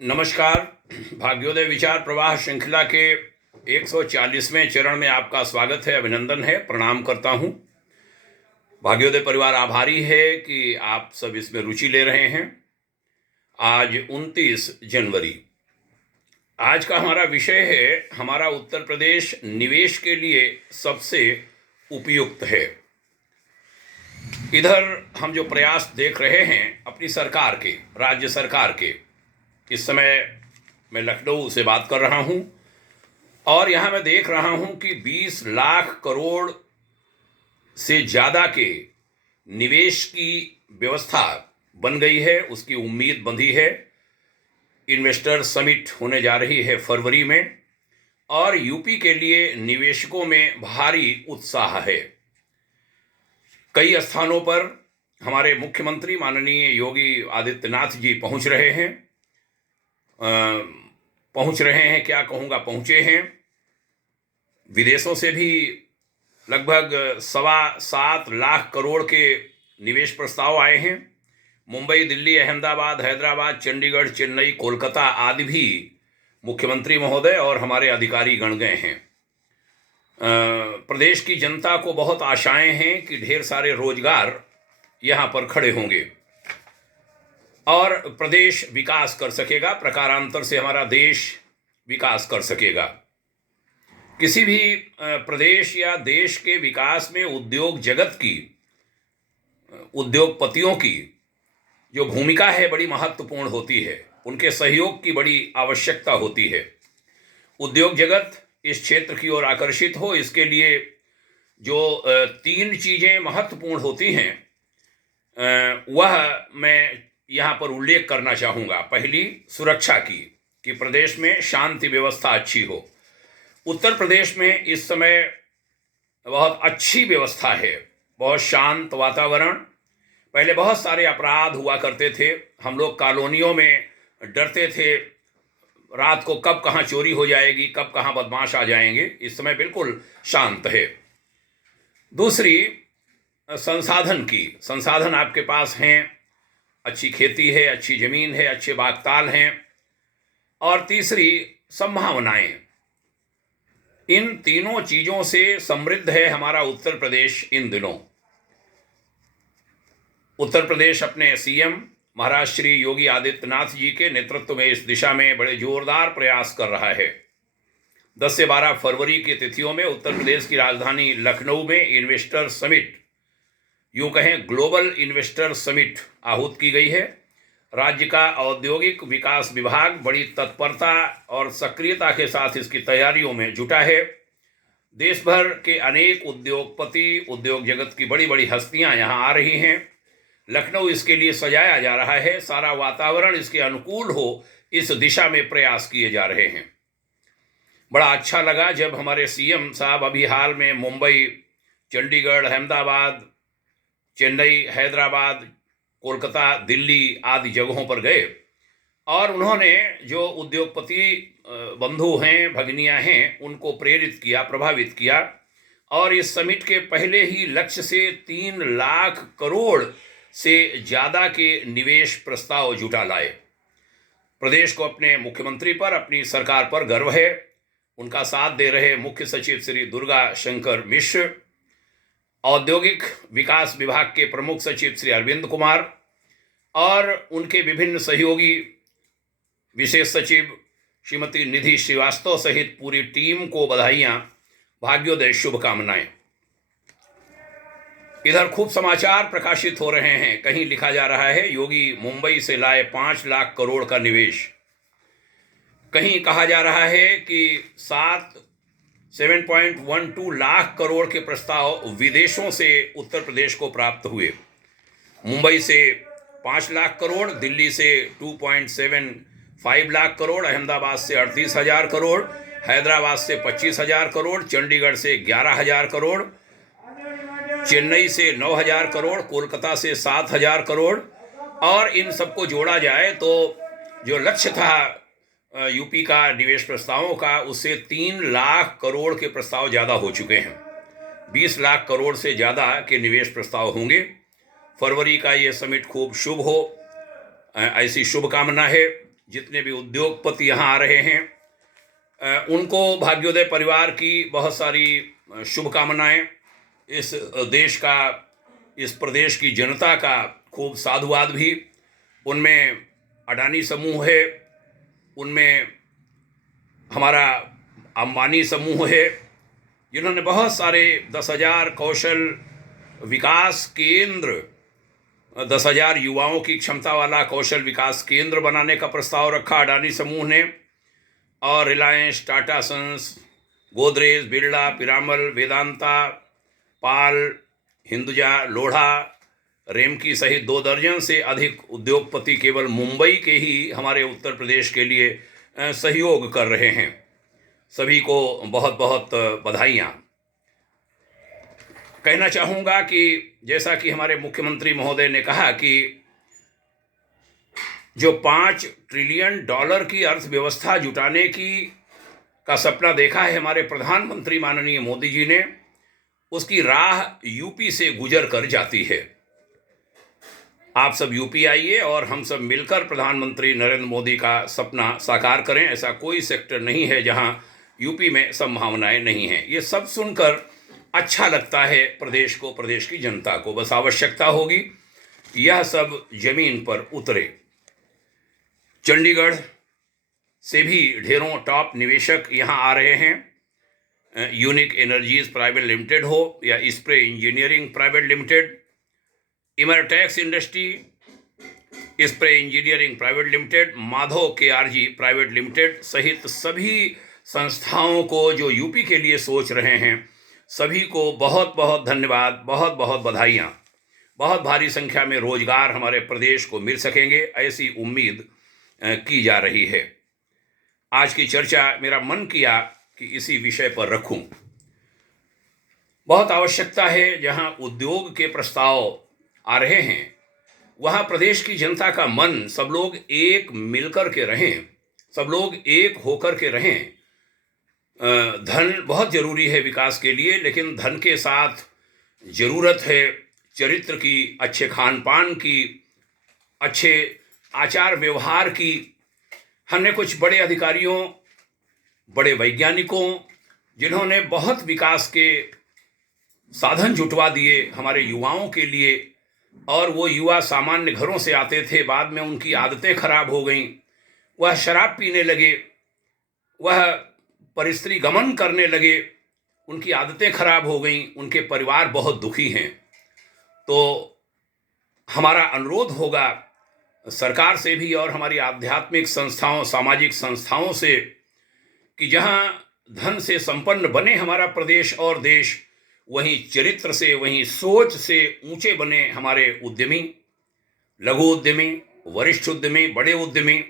नमस्कार। भाग्योदय विचार प्रवाह श्रृंखला के 140वें चरण में आपका स्वागत है, अभिनंदन है, प्रणाम करता हूं। भाग्योदय परिवार आभारी है कि आप सब इसमें रुचि ले रहे हैं। आज 29 जनवरी। आज का हमारा विषय है, हमारा उत्तर प्रदेश निवेश के लिए सबसे उपयुक्त है। इधर हम जो प्रयास देख रहे हैं अपनी सरकार के, राज्य सरकार के, इस समय मैं लखनऊ से बात कर रहा हूं और यहां मैं देख रहा हूं कि 20 लाख करोड़ से ज़्यादा के निवेश की व्यवस्था बन गई है, उसकी उम्मीद बंधी है। इन्वेस्टर समिट होने जा रही है फरवरी में और यूपी के लिए निवेशकों में भारी उत्साह है। कई स्थानों पर हमारे मुख्यमंत्री माननीय योगी आदित्यनाथ जी पहुंच रहे हैं, क्या कहूँगा, पहुँचे हैं। विदेशों से भी लगभग 7.25 लाख करोड़ के निवेश प्रस्ताव आए हैं। मुंबई, दिल्ली, अहमदाबाद, हैदराबाद, चंडीगढ़, चेन्नई, कोलकाता आदि भी मुख्यमंत्री महोदय और हमारे अधिकारी गण गए हैं। प्रदेश की जनता को बहुत आशाएं हैं कि ढेर सारे रोजगार यहाँ पर खड़े होंगे और प्रदेश विकास कर सकेगा, प्रकारांतर से हमारा देश विकास कर सकेगा। किसी भी प्रदेश या देश के विकास में उद्योग जगत की, उद्योगपतियों की जो भूमिका है बड़ी महत्वपूर्ण होती है, उनके सहयोग की बड़ी आवश्यकता होती है। उद्योग जगत इस क्षेत्र की ओर आकर्षित हो, इसके लिए जो 3 चीज़ें महत्वपूर्ण होती हैं वह मैं यहाँ पर उल्लेख करना चाहूँगा। पहली, सुरक्षा की, कि प्रदेश में शांति व्यवस्था अच्छी हो। उत्तर प्रदेश में इस समय बहुत अच्छी व्यवस्था है, बहुत शांत वातावरण। पहले बहुत सारे अपराध हुआ करते थे, हम लोग कॉलोनियों में डरते थे, रात को कब कहाँ चोरी हो जाएगी, कब कहाँ बदमाश आ जाएंगे। इस समय बिल्कुल शांत है। दूसरी, संसाधन की, संसाधन आपके पास हैं, अच्छी खेती है, अच्छी ज़मीन है, अच्छे बागताल हैं। और तीसरी, संभावनाएं। इन तीनों चीज़ों से समृद्ध है हमारा उत्तर प्रदेश इन दिनों। उत्तर प्रदेश अपने सीएम महाराज श्री योगी आदित्यनाथ जी के नेतृत्व में इस दिशा में बड़े जोरदार प्रयास कर रहा है। 10 से 12 फरवरी की तिथियों में उत्तर प्रदेश की राजधानी लखनऊ में इन्वेस्टर समिट, यूँ कहें ग्लोबल इन्वेस्टर समिट आहूत की गई है। राज्य का औद्योगिक विकास विभाग बड़ी तत्परता और सक्रियता के साथ इसकी तैयारियों में जुटा है। देश भर के अनेक उद्योगपति, उद्योग जगत की बड़ी बड़ी हस्तियां यहां आ रही हैं। लखनऊ इसके लिए सजाया जा रहा है, सारा वातावरण इसके अनुकूल हो, इस दिशा में प्रयास किए जा रहे हैं। बड़ा अच्छा लगा जब हमारे सीएम साहब अभी हाल में मुंबई, चंडीगढ़, अहमदाबाद, चेन्नई, हैदराबाद, कोलकाता, दिल्ली आदि जगहों पर गए और उन्होंने जो उद्योगपति बंधु हैं, भगिनियां हैं, उनको प्रेरित किया, प्रभावित किया और इस समिट के पहले ही लक्ष्य से 3 लाख करोड़ से ज़्यादा के निवेश प्रस्ताव जुटा लाए। प्रदेश को अपने मुख्यमंत्री पर, अपनी सरकार पर गर्व है। उनका साथ दे रहे मुख्य सचिव श्री दुर्गा शंकर मिश्र, औद्योगिक विकास विभाग के प्रमुख सचिव श्री अरविंद कुमार और उनके विभिन्न सहयोगी विशेष सचिव श्रीमती निधि श्रीवास्तव सहित पूरी टीम को बधाइयाँ, भाग्योदय, शुभकामनाएं। इधर खूब समाचार प्रकाशित हो रहे हैं। कहीं लिखा जा रहा है योगी मुंबई से लाए 5 लाख करोड़ का निवेश। कहीं कहा जा रहा है कि 7.12 लाख करोड़ के प्रस्ताव विदेशों से उत्तर प्रदेश को प्राप्त हुए। मुंबई से 5 लाख करोड़, दिल्ली से 2.75 लाख करोड़, अहमदाबाद से 38,000 करोड़, हैदराबाद से 25,000 करोड़, चंडीगढ़ से 11,000 करोड़, चेन्नई से 9,000 करोड़, कोलकाता से 7,000 करोड़। और इन सबको जोड़ा जाए तो जो लक्ष्य था यूपी का निवेश प्रस्तावों का, उससे 3 लाख करोड़ के प्रस्ताव ज़्यादा हो चुके हैं। 20 लाख करोड़ से ज़्यादा के निवेश प्रस्ताव होंगे। फरवरी का ये समिट खूब शुभ हो, ऐसी शुभकामना है। जितने भी उद्योगपति यहाँ आ रहे हैं, उनको भाग्योदय परिवार की बहुत सारी शुभकामनाएं। इस देश का, इस प्रदेश की जनता का खूब साधुवाद भी। उनमें अडानी समूह है, उनमें हमारा अंबानी समूह है, जिन्होंने बहुत सारे 10,000 कौशल विकास केंद्र, 10,000 युवाओं की क्षमता वाला कौशल विकास केंद्र बनाने का प्रस्ताव रखा अडानी समूह ने। और रिलायंस, टाटा सन्स, गोदरेज, बिरला, पिरामल, वेदांता, पाल, हिंदुजा, लोढ़ा, रेमकी सहित 2 दर्जन से अधिक उद्योगपति केवल मुंबई के ही हमारे उत्तर प्रदेश के लिए सहयोग कर रहे हैं। सभी को बहुत बहुत बधाइयाँ। कहना चाहूँगा कि जैसा कि हमारे मुख्यमंत्री महोदय ने कहा कि जो $5 ट्रिलियन की अर्थव्यवस्था जुटाने का सपना देखा है हमारे प्रधानमंत्री माननीय मोदी जी ने, उसकी राह यूपी से गुजर कर जाती है। आप सब यूपी आइए और हम सब मिलकर प्रधानमंत्री नरेंद्र मोदी का सपना साकार करें। ऐसा कोई सेक्टर नहीं है जहां यूपी में संभावनाएं नहीं हैं। ये सब सुनकर अच्छा लगता है प्रदेश को, प्रदेश की जनता को। बस आवश्यकता होगी यह सब जमीन पर उतरे। चंडीगढ़ से भी ढेरों टॉप निवेशक यहाँ आ रहे हैं। यूनिक एनर्जीज प्राइवेट लिमिटेड हो या स्प्रे इंजीनियरिंग प्राइवेट लिमिटेड, इमरटेक्स industry, spray engineering private limited, Madhav KRG private limited सहित सभी संस्थाओं को जो यूपी के लिए सोच रहे हैं, सभी को बहुत बहुत धन्यवाद, बहुत बहुत बधाइयाँ। बहुत भारी संख्या में रोजगार हमारे प्रदेश को मिल सकेंगे, ऐसी उम्मीद की जा रही है। आज की चर्चा मेरा मन किया कि इसी विषय पर रखूं। बहुत आवश्यकता है, जहां उद्योग के प्रस्ताव आ रहे हैं वहां प्रदेश की जनता का मन, सब लोग एक मिलकर के रहें, सब लोग एक होकर के रहें। धन बहुत जरूरी है विकास के लिए, लेकिन धन के साथ जरूरत है चरित्र की, अच्छे खान पान की, अच्छे आचार व्यवहार की। हमने कुछ बड़े अधिकारियों, बड़े वैज्ञानिकों, जिन्होंने बहुत विकास के साधन जुटवा दिए हमारे युवाओं के लिए, और वो युवा सामान्य घरों से आते थे, बाद में उनकी आदतें खराब हो गईं, वह शराब पीने लगे, वह परिस्त्री गमन करने लगे, उनकी आदतें खराब हो गईं, उनके परिवार बहुत दुखी हैं। तो हमारा अनुरोध होगा सरकार से भी और हमारी आध्यात्मिक संस्थाओं, सामाजिक संस्थाओं से, कि जहां धन से संपन्न बने हमारा प्रदेश और देश, वहीं चरित्र से, वहीं सोच से ऊंचे बने हमारे उद्यमी, लघु उद्यमी, वरिष्ठ उद्यमी, बड़े उद्यमी।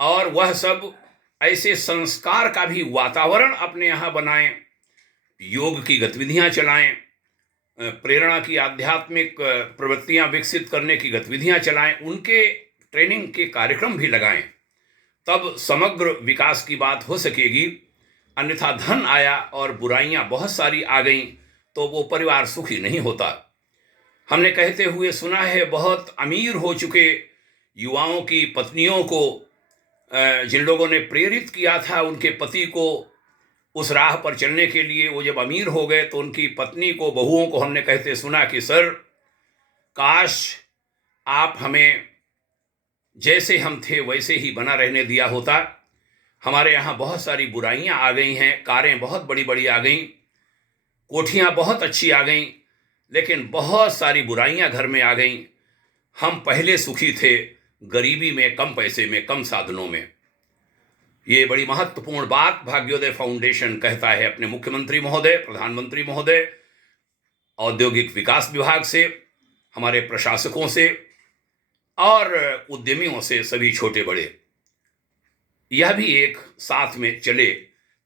और वह सब ऐसे संस्कार का भी वातावरण अपने यहाँ बनाएं, योग की गतिविधियां चलाएं, प्रेरणा की आध्यात्मिक प्रवृत्तियां विकसित करने की गतिविधियां चलाएं, उनके ट्रेनिंग के कार्यक्रम भी लगाएं। तब समग्र विकास की बात हो सकेगी। अन्यथा धन आया और बुराइयां बहुत सारी आ गईं तो वो परिवार सुखी नहीं होता। हमने कहते हुए सुना है, बहुत अमीर हो चुके युवाओं की पत्नियों को, जिन लोगों ने प्रेरित किया था उनके पति को उस राह पर चलने के लिए, वो जब अमीर हो गए तो उनकी पत्नी को, बहुओं को हमने कहते सुना कि सर, काश आप हमें जैसे हम थे वैसे ही बना रहने दिया होता। हमारे यहाँ बहुत सारी बुराइयां आ गई हैं, कारें बहुत बड़ी बड़ी आ गईं, कोठियां बहुत अच्छी आ गईं, लेकिन बहुत सारी बुराइयां घर में आ गईं। हम पहले सुखी थे, गरीबी में, कम पैसे में, कम साधनों में। ये बड़ी महत्वपूर्ण बात भाग्योदय फाउंडेशन कहता है अपने मुख्यमंत्री महोदय, प्रधानमंत्री महोदय, औद्योगिक विकास विभाग से, हमारे प्रशासकों से और उद्यमियों से, सभी छोटे बड़े, यह भी एक साथ में चले,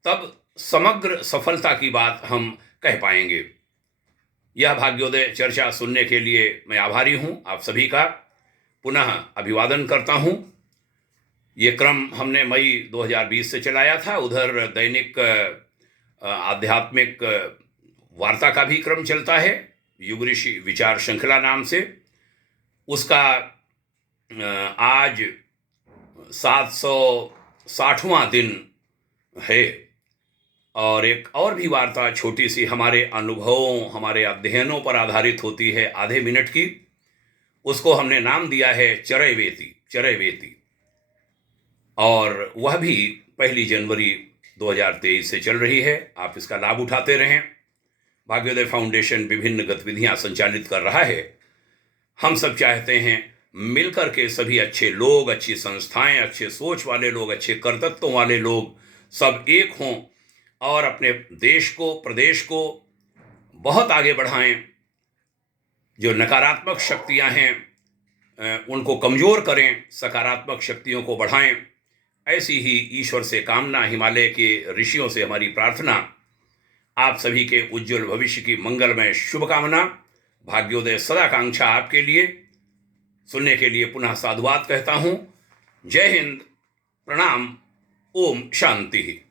तब समग्र सफलता की बात हम कह पाएंगे। यह भाग्योदय चर्चा सुनने के लिए मैं आभारी हूं, आप सभी का पुनः अभिवादन करता हूं। ये क्रम हमने मई 2020 से चलाया था। उधर दैनिक आध्यात्मिक वार्ता का भी क्रम चलता है, युग ऋषि विचार श्रृंखला नाम से। उसका आज 760वां दिन है और एक और भी वार्ता छोटी सी हमारे अनुभवों, हमारे अध्ययनों पर आधारित होती है, आधे मिनट की। उसको हमने नाम दिया है चरैवेति, चरैवेति। और वह भी 1 जनवरी 2023 से चल रही है। आप इसका लाभ उठाते रहें। भाग्योदय फाउंडेशन विभिन्न गतिविधियां संचालित कर रहा है। हम सब चाहते हैं मिलकर के सभी अच्छे लोग, अच्छी संस्थाएं, अच्छे सोच वाले लोग, अच्छे कर्तव्यों वाले लोग सब एक हों और अपने देश को, प्रदेश को बहुत आगे बढ़ाएं। जो नकारात्मक शक्तियां हैं उनको कमज़ोर करें, सकारात्मक शक्तियों को बढ़ाएं। ऐसी ही ईश्वर से कामना, हिमालय के ऋषियों से हमारी प्रार्थना। आप सभी के उज्जवल भविष्य की मंगलमय शुभकामना। भाग्योदय सदाकांक्षा आपके लिए। सुनने के लिए पुनः साधुवाद कहता हूं। जय हिंद, प्रणाम, ओम शांति।